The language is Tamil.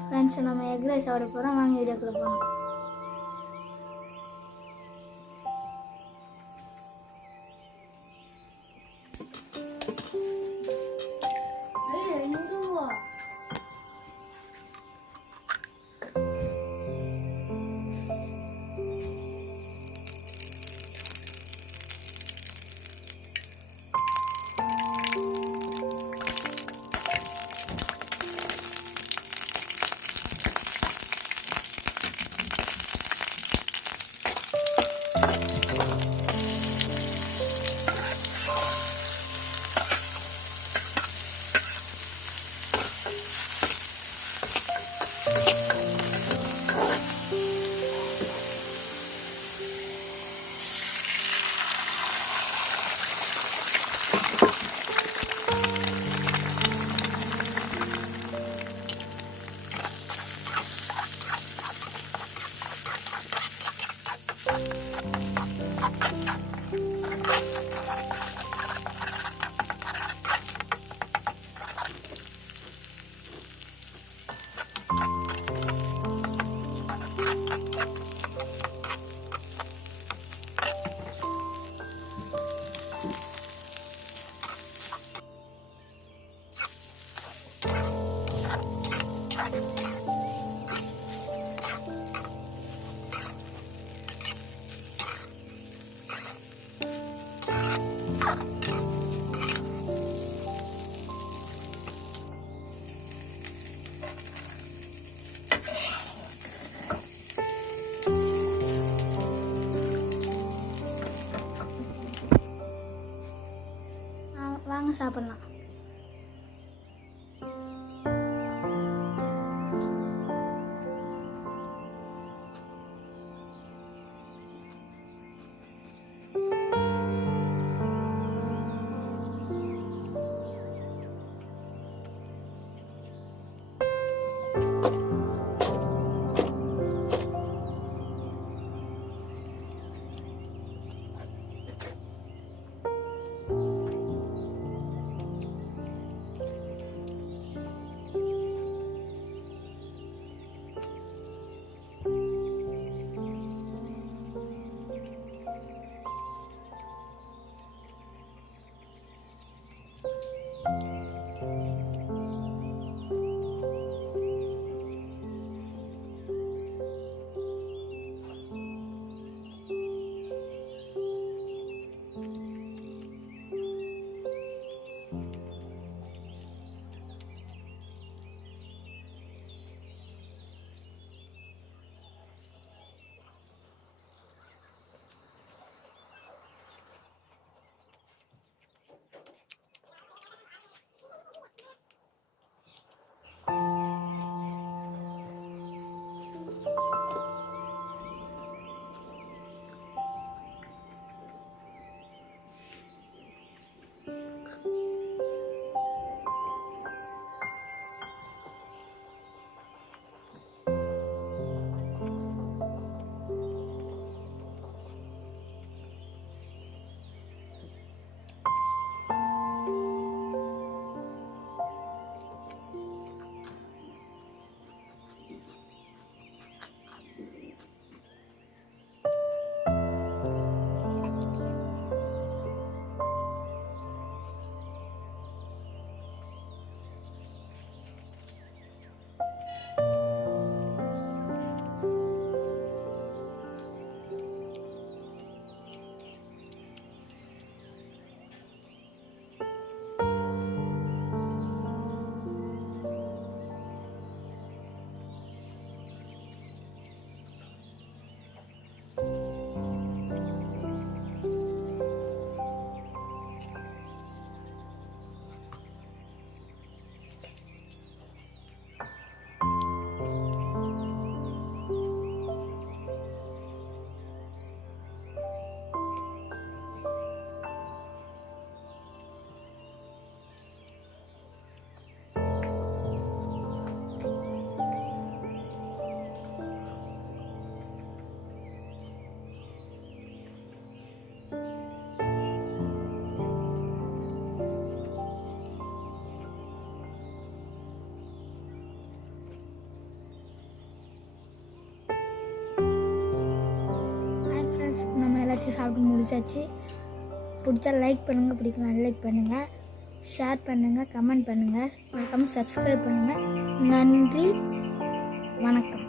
ஃப்ரெண்ட்ஸ் நம்ம எக் ரைஸ் சாப்பிட போகிறோம் வாங்க வீடியோக்குள்ளே போகலாம் சாப்பிட்லாம். சாப்பிட்டு முடிச்சாச்சு. பிடிச்சா லைக் பண்ணுங்கள் பிடிக்கலாம் லைக் பண்ணுங்கள் ஷேர் பண்ணுங்கள் கமெண்ட் பண்ணுங்கள் மறக்காமல் சப்ஸ்கிரைப் பண்ணுங்கள் நன்றி வணக்கம்.